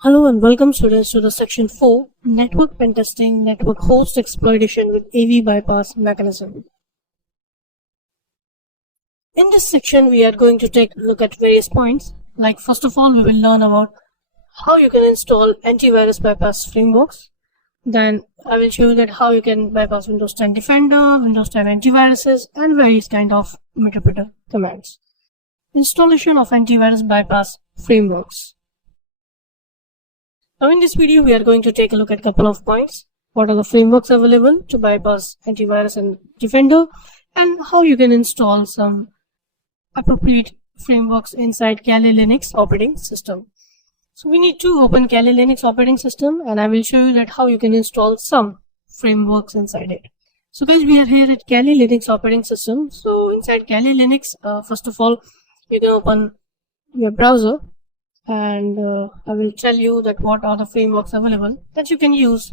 Hello and welcome students to the section 4 Network Pen Testing Network Host Exploitation with AV Bypass Mechanism. In this section we are going to take a look at various points. Like first of all we will learn about how you can install antivirus bypass frameworks. Then I will show you that how you can bypass Windows 10 Defender, Windows 10 antiviruses and various kind of interpreter commands. Installation of antivirus bypass frameworks. Now in this video we are going to take a look at a couple of points. What are the frameworks available to bypass antivirus and Defender, and how you can install some appropriate frameworks inside Kali Linux operating system. So we need to open Kali Linux operating system and I will show you that how you can install some frameworks inside it. So guys, we are here at Kali Linux operating system. So inside Kali Linux, first of all you can open your browser and I will tell you that what are the frameworks available that you can use.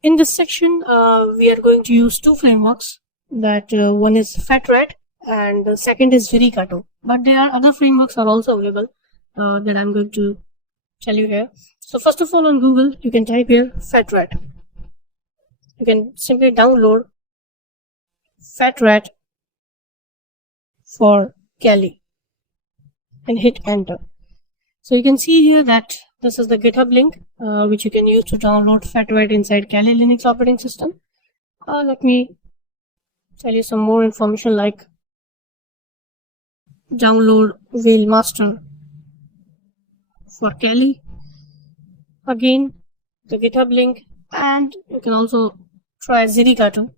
In this section we are going to use two frameworks, that one is FetRat and the second is Vericato, but there are other frameworks are also available that I'm going to tell you here. So first of all, on Google you can type here FetRat. You can simply download FetRat for Kali and hit enter. So you can see here that this is the GitHub link which you can use to download FetRat inside Kali Linux operating system. Let me tell you some more information, like download Whalemaster for Kali, again the GitHub link, and you can also try Vericato.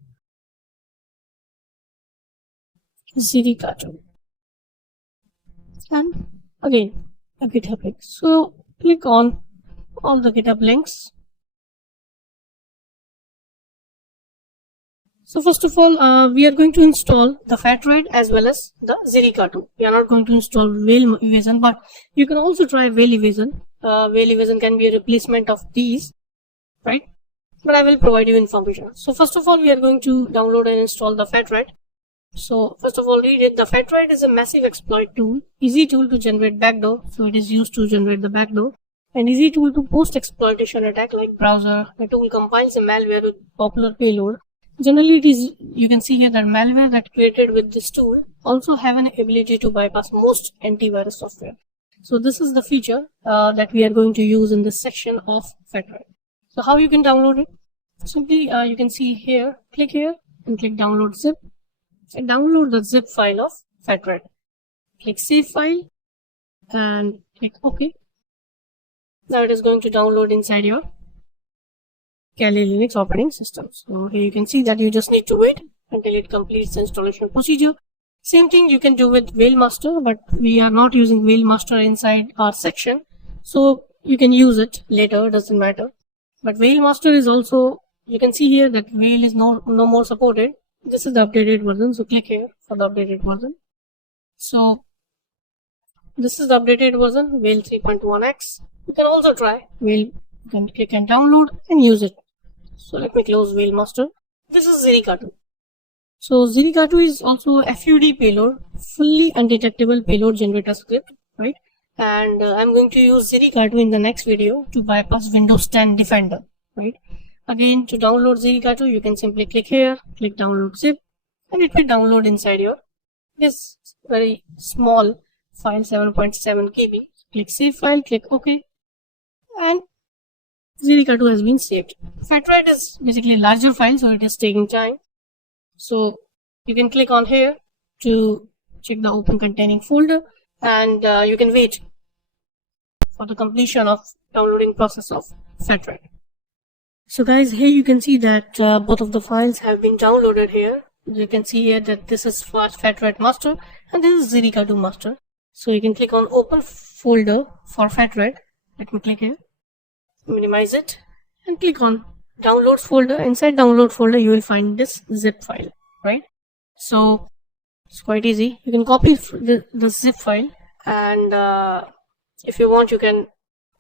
And again a GitHub link. So click on all the GitHub links. So first of all we are going to install the FetRat as well as the Vericato. We are not going to install Whale Evasion, but you can also try Whale Evasion. Whale Evasion can be a replacement of these, right? But I will provide you information. So first of all we are going to download and install the FetRat. So first of all, read it. The FetRat is a massive exploit tool, easy tool to generate backdoor. So it is used to generate the backdoor, and easy tool to post exploitation attack like browser. The tool combines a malware with popular payload. Generally, it is, you can see here that malware that created with this tool also have an ability to bypass most antivirus software. So this is the feature that we are going to use in this section of FetRat. So how you can download it? Simply you can see here, click here and click download zip. And download the zip file of FetRat. Click save file and click OK. Now it is going to download inside your Kali Linux operating system. So here you can see that you just need to wait until it completes the installation procedure. Same thing you can do with Whalemaster, but we are not using Whalemaster inside our section, so you can use it later, doesn't matter. But Whalemaster is also, you can see here that Whale is no more supported. This is the updated version, so click here for the updated version. So this is the updated version, Whale 3.1x. You can also try Whale. You can click and download and use it. So let me close Whalemaster. This is Vericato. So Vericato is also a FUD payload, fully undetectable payload generator script, right? And I'm going to use Vericato in the next video to bypass Windows 10 Defender, right? Again, to download Vericato, you can simply click here, click download zip, and it will download inside your this very small file, 7.7 KB. Click save file, click OK, and Vericato has been saved. FetRat is basically a larger file, so it is taking time. So you can click on here to check the open containing folder, and you can wait for the completion of downloading process of FetRat. So guys, here you can see that both of the files have been downloaded here. You can see here that this is FetRat master and this is Vericato master. So you can click on open folder for FetRat. Let me click here, minimize it, and click on downloads folder. Inside download folder you will find this zip file, right? So it's quite easy. You can copy the zip file, and if you want you can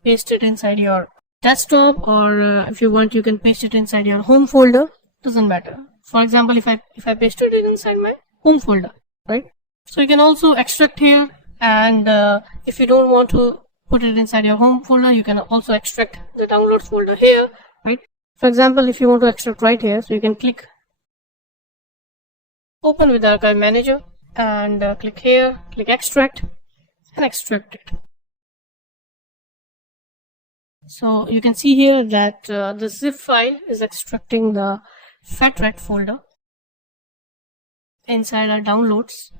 paste it inside your desktop, or if you want you can paste it inside your home folder, doesn't matter. For example, if I pasted it inside my home folder, right? So you can also extract here, and if you don't want to put it inside your home folder. You can also extract the downloads folder here, right? For example, if you want to extract right here, so you can click open with the archive manager and click here, click extract and extract it. So you can see here that the zip file is extracting the FatRat folder inside our downloads,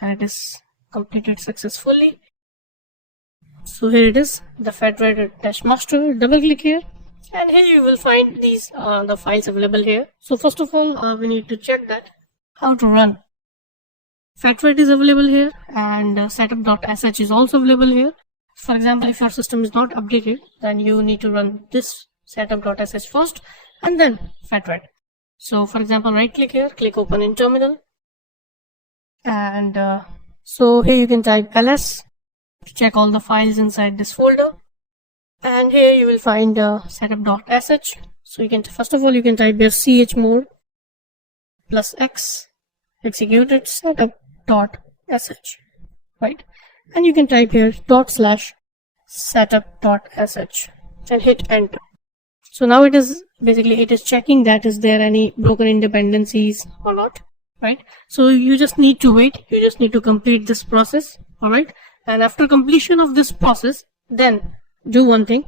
and it is completed successfully. So here it is, the FatRat-master. Double click here, and here you will find these the files available here. So first of all, we need to check that how to run. FatRat is available here, and setup.sh is also available here. For example, if your system is not updated, then you need to run this setup.sh first and then FatRat. So for example, right click here, click open in terminal, and so here you can type ls to check all the files inside this folder, and here you will find setup.sh. So you can first of all you can type here chmod +x executed setup.sh, right? And you can type here /setup.sh and hit enter. So now it is checking that is there any broken dependencies or not, right? So you just need to wait, you just need to complete this process, all right? And after completion of this process, then do one thing,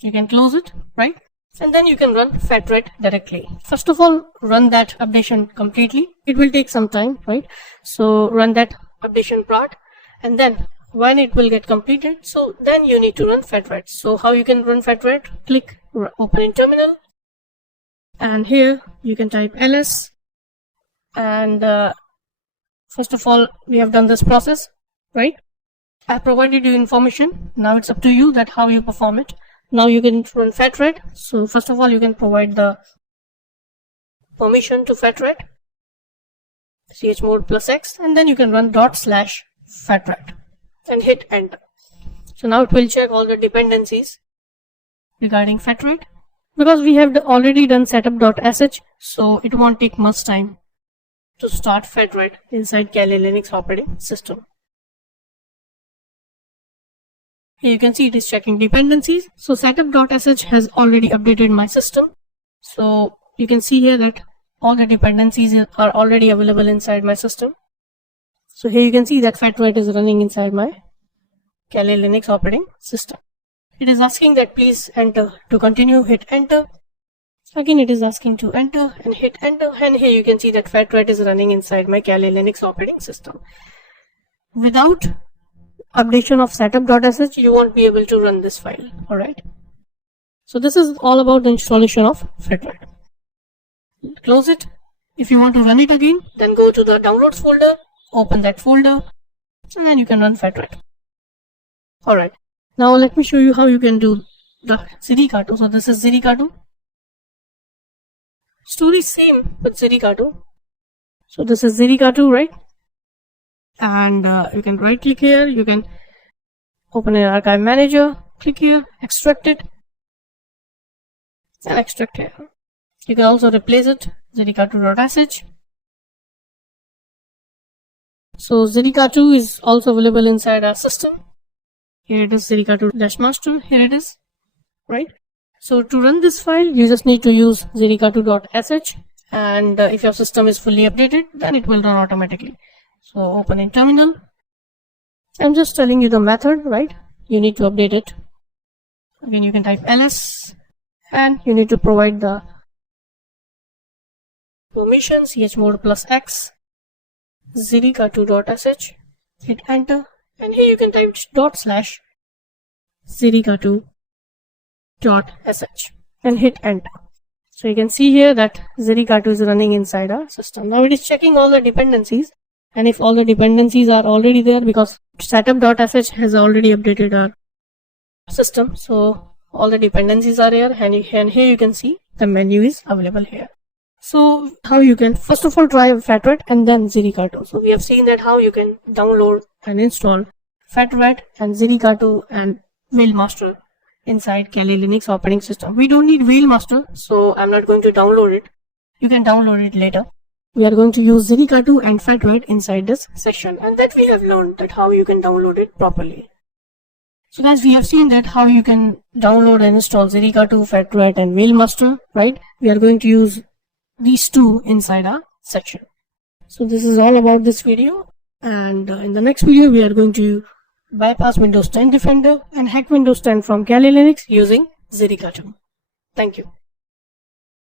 you can close it, right? And then you can run FatRat directly. First of all, run that updation completely. It will take some time, right? So run that updation part, and then when it will get completed, so then you need to run FatRat. So how you can run FatRat? Click open in terminal, and here you can type ls, and first of all we have done this process, right? I provided you information. Now it's up to you that how you perform it. Now you can run FatRat. So first of all you can provide the permission to FatRat, chmod +x, and then you can run ./FatRat and hit enter. So now it will check all the dependencies regarding FatRat. Because we have already done setup.sh, so it won't take much time to start FatRat inside Kali Linux operating system. Here you can see it is checking dependencies. So setup.sh has already updated my system. So you can see here that all the dependencies are already available inside my system. So here you can see that FatRat is running inside my Kali Linux operating system. It is asking that please enter. To continue, hit enter. Again it is asking to enter and hit enter, and here you can see that FatRat is running inside my Kali Linux operating system. Without updation of setup.sh, you won't be able to run this file, alright? So this is all about the installation of FatRat. Close it. If you want to run it again, then go to the downloads folder, open that folder, and then you can run FatRat. Alright, now let me show you how you can do the Zerikato. So this is Zerikato. Story same with Zerikato. So this is Zerikato, right? And you can right click here, you can open an archive manager, click here, extract it, and extract here. You can also replace it, Zerikato.sh. So Zerikato is also available inside our system. Here it is, Zerikato-master, here it is, right? So to run this file, you just need to use Zerikato.sh, and if your system is fully updated, then it will run automatically. So open in terminal. I'm just telling you the method, right? You need to update it. Again, you can type ls, and you need to provide the permission chmod +x Zerikato.sh, hit enter, and here you can type ./Zerikato.sh and hit enter. So you can see here that Zerikato is running inside our system. Now it is checking all the dependencies, and if all the dependencies are already there, because setup.sh has already updated our system, so all the dependencies are here, and here you can see the menu is available here. So how you can first of all try FatRat and then Zerikato. So we have seen that how you can download and install FatRat and Zerikato and Whalemastr inside Kali Linux operating system. We don't need Whalemastr, so I'm not going to download it. You can download it later. We are going to use Zerikato and FatRat inside this session, and that we have learned that how you can download it properly. So guys, we have seen that how you can download and install Zerika2, FatRat and Whalemaster, right? We are going to use these two inside our section. So this is all about this video, and in the next video we are going to bypass Windows 10 Defender and hack Windows 10 from Kali Linux using Zerika2. Thank you.